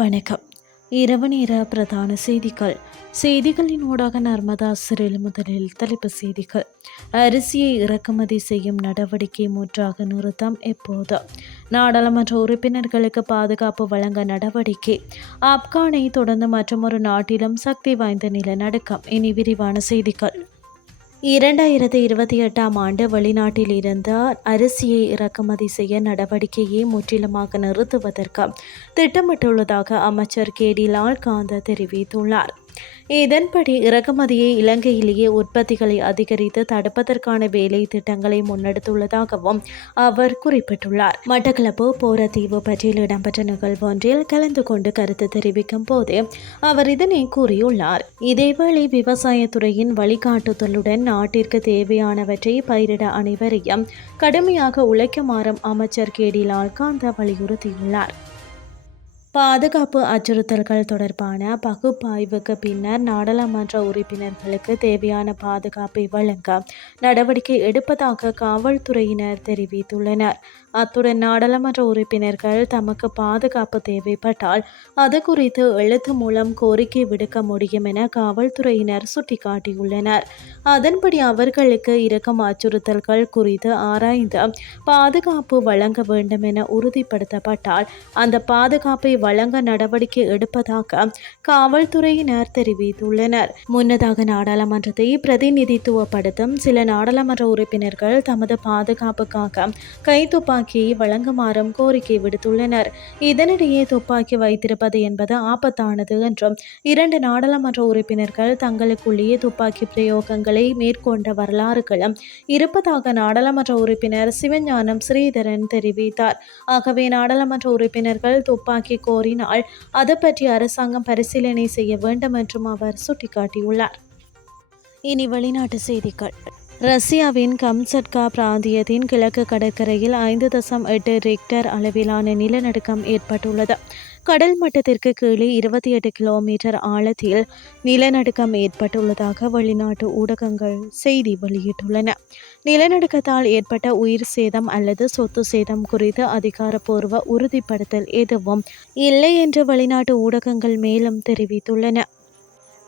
வணக்கம். இரவு நேர பிரதான செய்திகள். செய்திகளின் ஊடாக நர்மதா சிறில் முதலில் தலைப்பு செய்திகள். அரிசியை இறக்குமதி செய்யும் நடவடிக்கை முற்றாக நிறுத்தம் எப்போது? நாடாளுமன்ற உறுப்பினர்களுக்கு பாதுகாப்பு வழங்க நடவடிக்கை. ஆப்கானை தொடர்ந்து மற்றொரு நாட்டிலும் சக்தி வாய்ந்த நிலநடுக்கம். இனி விரிவான செய்திகள். இரண்டாயிரத்தி இருபத்தி எட்டாம் ஆண்டு வெளிநாட்டில் இருந்த அரிசியை இறக்குமதி செய்ய நடவடிக்கையை முற்றிலுமாக நிறுத்துவதற்கு திட்டமிட்டுள்ளதாக அமைச்சர் கே டி லால்காந்த தெரிவித்துள்ளார். இதன்படி இறக்குமதியை இலங்கையிலேயே உற்பத்திகளை அதிகரித்து தடுப்பதற்கான வேலை திட்டங்களை முன்னெடுத்துள்ளதாகவும் அவர் குறிப்பிட்டுள்ளார். மட்டக்களப்பு போரத்தீவு பற்றியில் இடம்பெற்ற நிகழ்வு ஒன்றில் கலந்து கொண்டு கருத்து தெரிவிக்கும் போது அவர் இதனை கூறியுள்ளார். இதேவேளை விவசாயத்துறையின் வழிகாட்டுதலுடன் நாட்டிற்கு தேவையானவற்றை பயிரிட அனைவரையும் கடுமையாக உழைக்குமாறும் அமைச்சர் கேடி லால்காந்தா வலியுறுத்தியுள்ளார். பாதுகாப்பு அச்சுறுத்தல்கள் தொடர்பான பகுப்பாய்வுக்கு பின்னர் நாடாளுமன்ற உறுப்பினர்களுக்கு தேவையான பாதுகாப்பை வழங்க நடவடிக்கை எடுப்பதாக காவல்துறையினர் தெரிவித்துள்ளனர். அத்துடன் நாடாளுமன்ற உறுப்பினர்கள் தமக்கு பாதுகாப்பு தேவைப்பட்டால் அது குறித்து எழுத்து மூலம் கோரிக்கை விடுக்க முடியும் என காவல்துறையினர் சுட்டிக்காட்டியுள்ளனர். அதன்படி அவர்களுக்கு இருக்கும் அச்சுறுத்தல்கள் குறித்து ஆராய்ந்து பாதுகாப்பு வழங்க வேண்டும் என உறுதிப்படுத்தப்பட்டால் அந்த பாதுகாப்பை வழங்க நடவடிக்கை எடுப்பதாக காவல்துறையினர் தெரிவித்துள்ளனர். முன்னதாக நாடாளுமன்றத்தை பிரதிநிதித்துவப்படுத்தும் சில நாடாளுமன்ற உறுப்பினர்கள் தமது பாதுகாப்புக்காக கை துப்பாக்கியை வழங்குமாறும் கோரிக்கை விடுத்துள்ளனர். இதனிடையே துப்பாக்கி வைத்திருப்பது என்பது ஆபத்தானது என்றும் இரண்டு நாடாளுமன்ற உறுப்பினர்கள் தங்களுக்குள்ளேயே துப்பாக்கி பிரயோகங்களை மேற்கொண்ட வரலாறுகளும் இருப்பதாக நாடாளுமன்ற உறுப்பினர் சிவஞானம் ஸ்ரீதரன் தெரிவித்தார். ஆகவே நாடாளுமன்ற உறுப்பினர்கள் துப்பாக்கி கோரினால் அது பற்றி அரசாங்கம் பரிசீலனை செய்ய வேண்டும் என்றும் அவர் சுட்டிக்காட்டியுள்ளார். இனி வெளிநாட்டு செய்திகள். ரஷ்யாவின் கம்சட்கா பிராந்தியத்தின் கிழக்கு கடற்கரையில் ஐந்து தசம் எட்டு ரிக்டர் அளவிலான நிலநடுக்கம் ஏற்பட்டுள்ளது. கடல் மட்டத்திற்கு கீழே இருபத்தி எட்டு கிலோமீட்டர் ஆழத்தில் நிலநடுக்கம் ஏற்பட்டுள்ளதாக வெளிநாட்டு ஊடகங்கள் செய்தி வெளியிட்டுள்ளன. நிலநடுக்கத்தால் ஏற்பட்ட உயிர் சேதம் அல்லது சொத்து சேதம் குறித்து அதிகாரப்பூர்வ உறுதிப்படுத்தல் எதுவும் இல்லை என்று வெளிநாட்டு ஊடகங்கள் மேலும் தெரிவித்துள்ளன.